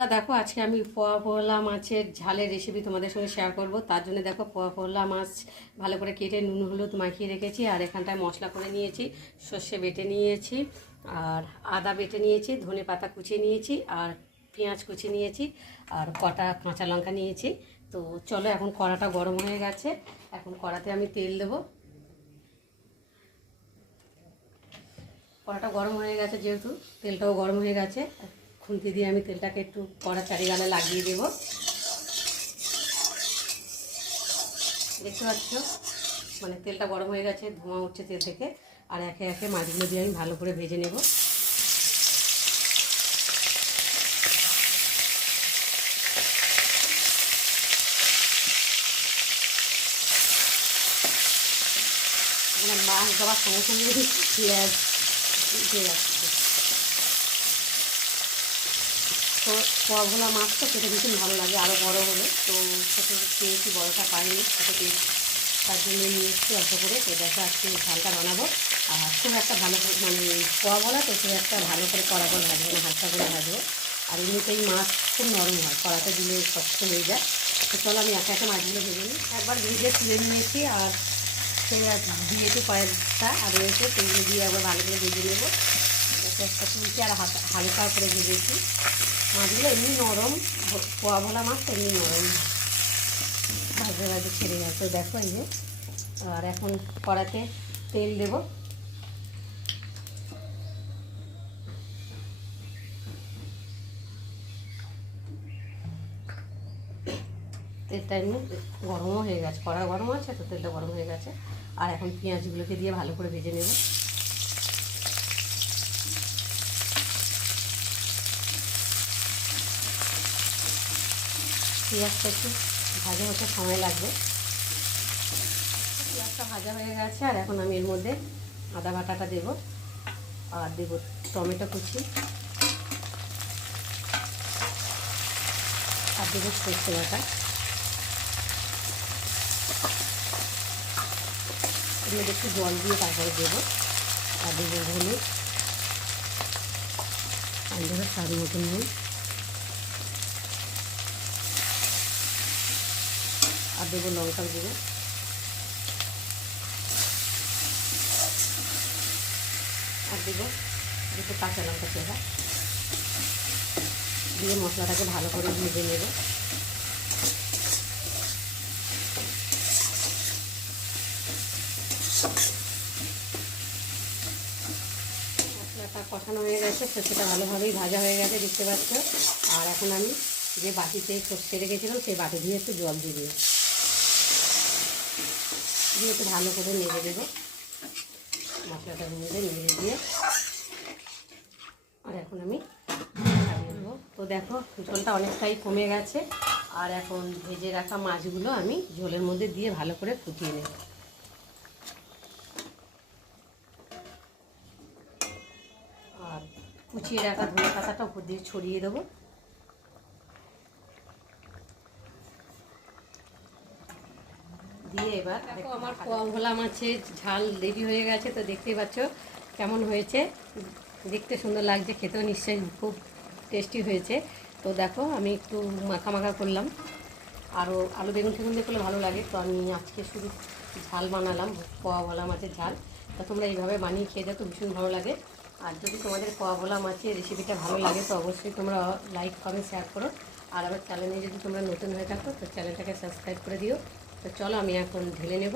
দেখো আজকে আমি পোয়া পোলা মাছের ঝালের রেসিপি তোমাদের সঙ্গে শেয়ার করব। তার জন্য দেখো পোয়া পোলা মাছ ভালো করে কেটে নুন হলুদ মাখিয়ে রেখেছি। আর এখানটায় মশলা করে নিয়েছি, সর্ষে বেটে নিয়েছি, আর আদা বেটে নিয়েছি, ধনে পাতা কুচিয়ে নিয়েছি, আর পেঁয়াজ কুচিয়ে নিয়েছি, আর কটা কাঁচা লঙ্কা নিয়েছি। তো চলো, এখন কড়াটা গরম হয়ে গেছে। এখন কড়াতে আমি তেল দেবো। কড়াটা গরম হয়ে গেছে, যেহেতু তেলটাও গরম হয়ে গেছে, খুন্তি দিয়ে আমি তেলটাকে একটু কড়া চারিগালে লাগিয়ে দেব। দেখতে পাচ্ছ মানে তেলটা গরম হয়ে গেছে, ধোঁয়া উঠছে তেল থেকে। আর একে একে মাছগুলো দিয়ে আমি ভালো করে ভেজে নেব। মাছ দেওয়ার সঙ্গে সঙ্গে পেঁয়াজ উঠে যাচ্ছে। তো পোয়া ভোলা মাছ তো খেতে ভীষণ ভালো লাগে, আরও বড় হলে। তো ছোটো পেয়েছি, বড়োটা পাইনি, ছোটো পেয়েছি, তার জন্য নিয়ে এসেছি অল্প করে। তো দেখো আজকে ঝালটা বানাবো। আর খুব একটা ভালো মানে পোয়া ভোলা তো খুব একটা ভালো করে কড়া করে ভাজবো না, হালকা করে ভাজবো। আর এমনিতেই মাছ খুব নরম হয়, কড়াতে দিলে শক্ত হয়ে যায়। তো চলো আমি একা একা মাছগুলো ভেজে নিই। একবার ভেজে তুলে নিয়েছি, আর সে দিয়েছি কয়েকটা আর রয়েছে, সেগুলো দিয়ে আবার ভালো করে ভেজে নেবো। একটা তুলছি আর হালকা করে ভেজেছি। মাছগুলো এমনি নরম, পোয়া ভোলা মাছ এমনি নরম, ভাজে ভাজে ছেড়ে যাচ্ছে। দেখো এই যে। আর এখন কড়াতে তেল দেব। তেলটা এমনি গরমও হয়ে গেছে, কড়া গরম আছে তো তেলটা গরম হয়ে গেছে। আর এখন পেঁয়াজগুলোকে দিয়ে ভালো করে ভেজে নেব। পেঁয়াজটা একটু ভাজা হতে সময় লাগবে। পেঁয়াজটা ভাজা হয়ে গেছে, আর এখন আমি এর মধ্যে আদা বাটাটা দেব, আর দেব টমেটো কুচি, আর দেবো সর্ষে বাটা। এর মধ্যে একটু জল দিয়ে তারপরে দেবো। আর দেবো হলুদ, আর দেবো স্বাদ মতো নুন, আর দেবো লঙ্কার গুঁড়ো, আর দেবো দুটো কাঁচা লঙ্কা চেরা দিয়ে মশলাটাকে ভালো করে ভেজে নেব। মশলাটা কষানো হয়ে গেছে, সর্ষেটা ভালোভাবেই ভাজা হয়ে গেছে, দেখতে পাচ্ছ। আর এখন আমি যে বাটিতে সর্ষে রেখেছিলাম সেই বাটি দিয়ে একটু জল দিয়ে একটু ভালো করে নেড়ে দেবো মশলাটার মধ্যে, নেড়ে দিয়ে। আর এখন আমি ছাড়িয়ে দেবো। তো দেখো ঝোলটা অনেকটাই কমে গেছে। আর এখন ভেজে রাখা মাছগুলো আমি ঝোলের মধ্যে দিয়ে ভালো করে ফুটিয়ে নেব। আর কুচিয়ে রাখা ধনে পাতাটা উপর দিয়ে ছড়িয়ে দেবো। দিয়ে এবার দেখো আমার পোয়া ভোলা মাছের ঝাল রেডি হয়ে গেছে। তো দেখতেই পাচ্ছ কেমন হয়েছে, দেখতে সুন্দর লাগছে, খেতেও নিশ্চয়ই খুব টেস্টি হয়েছে। তো দেখো আমি একটু মাখা মাখা করলাম, আরও আলু বেগুন টেগুন দিয়ে করলে ভালো লাগে। তো আমি আজকে শুধু ঝাল বানালাম, পোয়া ভোলা মাছের ঝাল। তো তোমরা এইভাবে বানিয়ে খেয়ে দেখো, ভীষণ ভালো লাগে। আর যদি তোমাদের পোয়া ভোলা মাছের রেসিপিটা ভালো লাগে তো অবশ্যই তোমরা লাইক কমেন্ট শেয়ার করো। আর আমার চ্যানেলে যদি তোমরা নতুন হয়ে থাকো তো চ্যানেলটাকে সাবস্ক্রাইব করে দিও। তো চলো আমি এখন ঢেলে নেব।